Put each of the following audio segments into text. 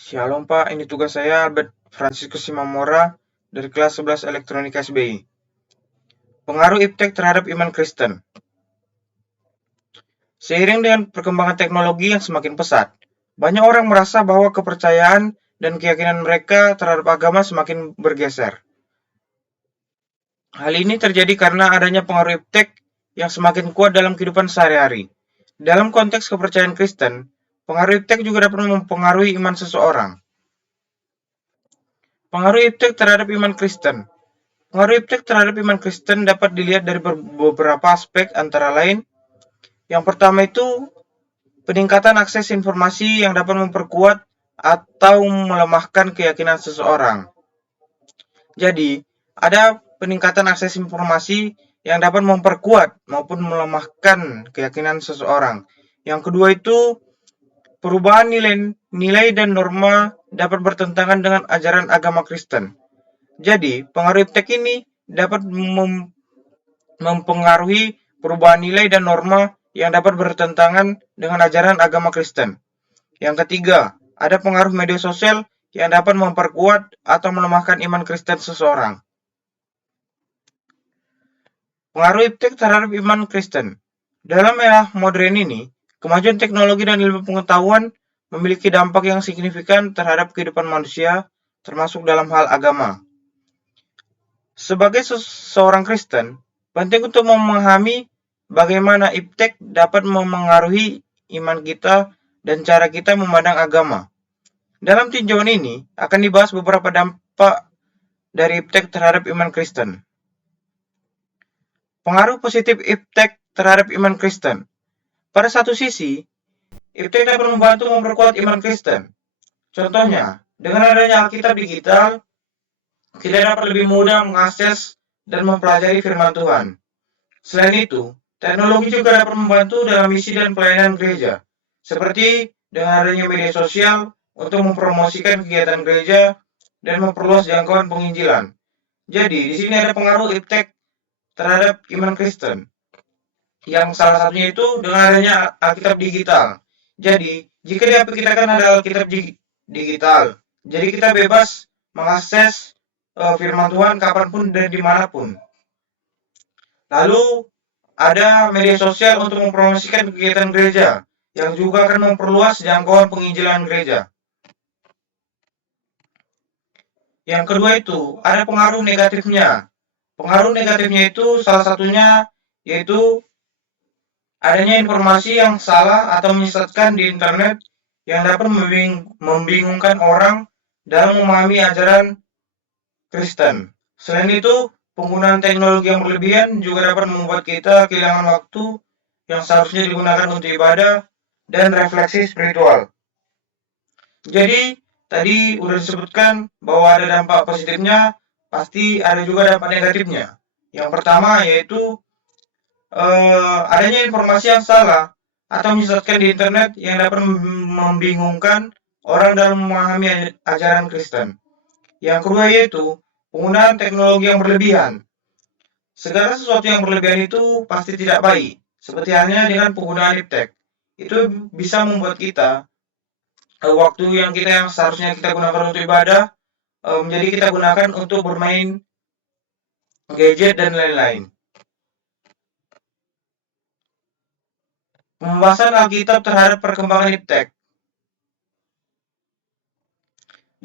Shalom Pak, ini tugas saya Albert Franciscus Simamora dari kelas 11 Elektronika SBI. Pengaruh iptek terhadap iman Kristen. Seiring dengan perkembangan teknologi yang semakin pesat, banyak orang merasa bahwa kepercayaan dan keyakinan mereka terhadap agama semakin bergeser. Hal ini terjadi karena adanya pengaruh iptek yang semakin kuat dalam kehidupan sehari-hari. Dalam konteks kepercayaan Kristen, pengaruh iptek juga dapat mempengaruhi iman seseorang. Pengaruh iptek terhadap iman Kristen. Pengaruh iptek terhadap iman Kristen dapat dilihat dari beberapa aspek, antara lain, yang pertama itu peningkatan akses informasi yang dapat memperkuat atau melemahkan keyakinan seseorang. Jadi, ada peningkatan akses informasi yang dapat memperkuat maupun melemahkan keyakinan seseorang. Yang kedua itu perubahan nilai dan norma dapat bertentangan dengan ajaran agama Kristen. Jadi, pengaruh iptek ini dapat mempengaruhi perubahan nilai dan norma yang dapat bertentangan dengan ajaran agama Kristen. Yang ketiga, ada pengaruh media sosial yang dapat memperkuat atau melemahkan iman Kristen seseorang. Pengaruh iptek terhadap iman Kristen. Dalam era modern ini, kemajuan teknologi dan ilmu pengetahuan memiliki dampak yang signifikan terhadap kehidupan manusia, termasuk dalam hal agama. Sebagai seorang Kristen, penting untuk memahami bagaimana iptek dapat memengaruhi iman kita dan cara kita memandang agama. Dalam tinjauan ini akan dibahas beberapa dampak dari iptek terhadap iman Kristen. Pengaruh positif iptek terhadap iman Kristen. Pada satu sisi, iptek dapat membantu memperkuat iman Kristen. Contohnya, dengan adanya Alkitab digital, kita dapat lebih mudah mengakses dan mempelajari firman Tuhan. Selain itu, teknologi juga dapat membantu dalam misi dan pelayanan gereja, seperti dengan adanya media sosial untuk mempromosikan kegiatan gereja dan memperluas jangkauan penginjilan. Jadi, di sini ada pengaruh iptek terhadap iman Kristen, yang salah satunya itu dengan adanya Alkitab digital. Jadi, jika di HP kita kan ada Alkitab digital, jadi kita bebas mengakses firman Tuhan kapanpun dan dimanapun. Lalu, ada media sosial untuk mempromosikan kegiatan gereja, yang juga akan memperluas jangkauan penginjilan gereja. Yang kedua itu, ada pengaruh negatifnya. Pengaruh negatifnya itu salah satunya yaitu adanya informasi yang salah atau menyesatkan di internet yang dapat membingungkan orang dalam memahami ajaran Kristen. Selain itu, penggunaan teknologi yang berlebihan juga dapat membuat kita kehilangan waktu yang seharusnya digunakan untuk ibadah dan refleksi spiritual. Jadi, tadi udah disebutkan bahwa ada dampak positifnya, pasti ada juga dampak negatifnya. Yang pertama yaitu adanya informasi yang salah atau menyesatkan di internet yang dapat membingungkan orang dalam memahami ajaran Kristen. Yang kedua yaitu penggunaan teknologi yang berlebihan. Segala sesuatu yang berlebihan itu pasti tidak baik, seperti halnya dengan penggunaan iptek. Itu bisa membuat kita waktu yang seharusnya kita gunakan untuk ibadah menjadi kita gunakan untuk bermain gadget dan lain-lain. Pembahasan Alkitab terhadap perkembangan iptek.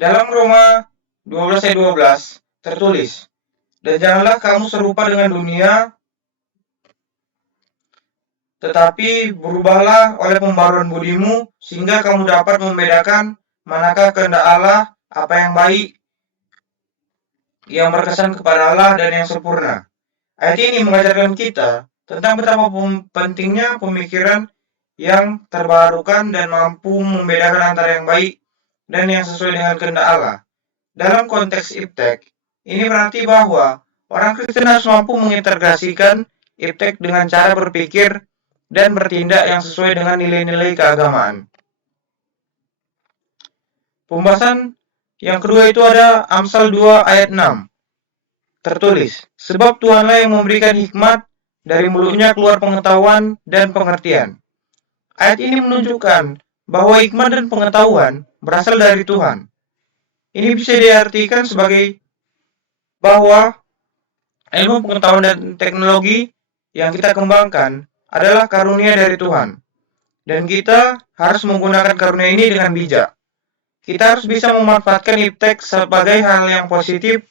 Dalam Roma 12 ayat 12 tertulis, "Dan janganlah kamu serupa dengan dunia, tetapi berubahlah oleh pembaruan budimu, sehingga kamu dapat membedakan manakah kehendak Allah, apa yang baik, yang berkesan kepada Allah, dan yang sempurna." Ayat ini mengajarkan kita tentang betapa pentingnya pemikiran yang terbarukan dan mampu membedakan antara yang baik dan yang sesuai dengan kehendak Allah. Dalam konteks iptek, ini berarti bahwa orang Kristen harus mampu mengintegrasikan iptek dengan cara berpikir dan bertindak yang sesuai dengan nilai-nilai keagamaan. Pembahasan yang kedua itu ada Amsal 2 ayat 6. Tertulis, "Sebab Tuhanlah yang memberikan hikmat, dari mulutnya keluar pengetahuan dan pengertian." Ayat ini menunjukkan bahwa hikmat dan pengetahuan berasal dari Tuhan. Ini bisa diartikan sebagai bahwa ilmu pengetahuan dan teknologi yang kita kembangkan adalah karunia dari Tuhan. Dan kita harus menggunakan karunia ini dengan bijak. Kita harus bisa memanfaatkan iptek sebagai hal yang positif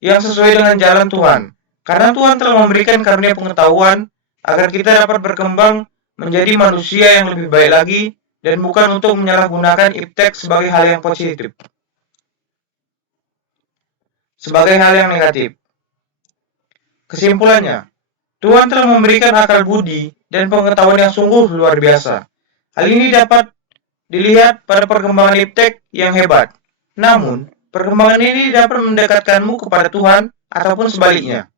yang sesuai dengan jalan Tuhan. Karena Tuhan telah memberikan karunia pengetahuan agar kita dapat berkembang menjadi manusia yang lebih baik lagi dan bukan untuk menyalahgunakan iptek sebagai hal yang positif. Sebagai hal yang negatif. Kesimpulannya, Tuhan telah memberikan akal budi dan pengetahuan yang sungguh luar biasa. Hal ini dapat dilihat pada perkembangan iptek yang hebat. Namun, perkembangan ini dapat mendekatkanmu kepada Tuhan ataupun sebaliknya.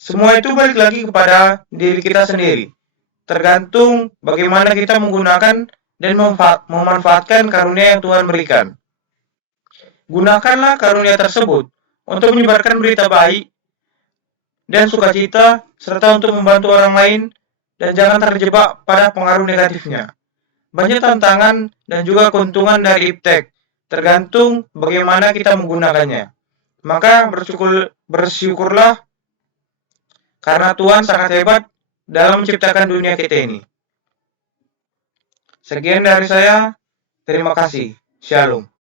Semua itu balik lagi kepada diri kita sendiri. Tergantung bagaimana kita menggunakan dan memanfaatkan karunia yang Tuhan berikan. Gunakanlah karunia tersebut untuk menyebarkan berita baik dan sukacita, serta untuk membantu orang lain, dan jangan terjebak pada pengaruh negatifnya. Banyak tantangan dan juga keuntungan dari iptek, tergantung bagaimana kita menggunakannya. Maka bersyukurlah karena Tuhan sangat hebat dalam menciptakan dunia kita ini. Sekian dari saya, terima kasih. Shalom.